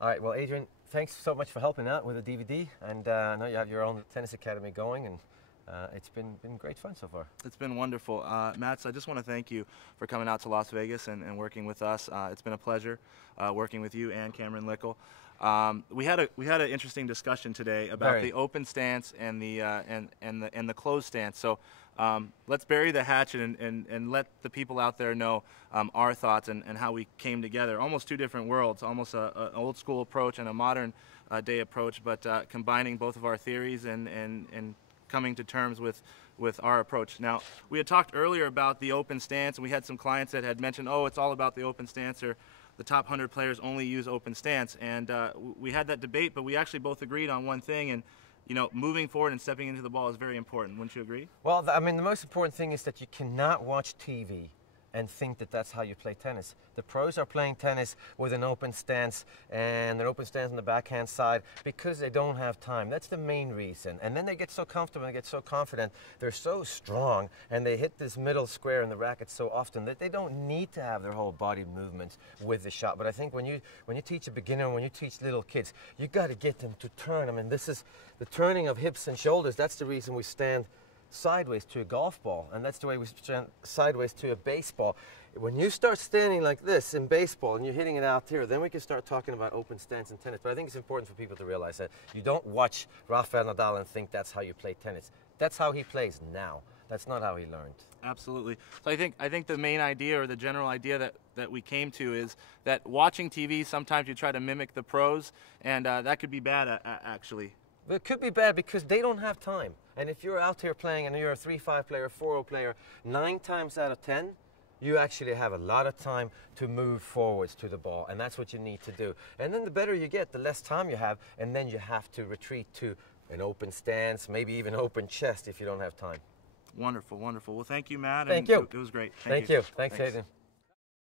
All right, well, Adrian, thanks so much for helping out with the DVD, and I know you have your own tennis academy going, and it's been great fun so far. It's been wonderful. Mats, I just want to thank you for coming out to Las Vegas and working with us. It's been a pleasure working with you and Cameron Lickle. We had an interesting discussion today about the open stance and the closed stance. So let's bury the hatchet and let the people out there know our thoughts and how we came together. Almost two different worlds, almost an old school approach and a modern day approach, but combining both of our theories and coming to terms with our approach. Now, we had talked earlier about the open stance, and we had some clients that had mentioned, oh, it's all about the open stance, or the top 100 players only use open stance. And we had that debate, but we actually both agreed on one thing, and you know, moving forward and stepping into the ball is very important. Wouldn't you agree? Well, I mean, the most important thing is that you cannot watch TV and think that that's how you play tennis. The pros are playing tennis with an open stance and an open stance on the backhand side because they don't have time. That's the main reason. And then they get so comfortable and get so confident. They're so strong and they hit this middle square in the racket so often that they don't need to have their whole body movements with the shot. But I think when you teach a beginner and when you teach little kids, you got to get them to turn. I mean, this is the turning of hips and shoulders. That's the reason we stand sideways to a golf ball, and that's the way we stand sideways to a baseball. When you start standing like this in baseball and you're hitting it out here, then we can start talking about open stance in tennis. But I think it's important for people to realize that you don't watch Rafael Nadal and think that's how you play tennis. That's how he plays now. That's not how he learned. Absolutely. So I think the main idea, or the general idea that we came to, is that watching TV, sometimes you try to mimic the pros, and that could be bad actually. It could be bad because they don't have time. And if you're out here playing and you're a 3-5 player, 4-0 player, 9 times out of 10, you actually have a lot of time to move forwards to the ball. And that's what you need to do. And then the better you get, the less time you have. And then you have to retreat to an open stance, maybe even open chest if you don't have time. Wonderful, wonderful. Well, thank you, Matt. Thank you. It was great. Thank you. Thanks, Hayden.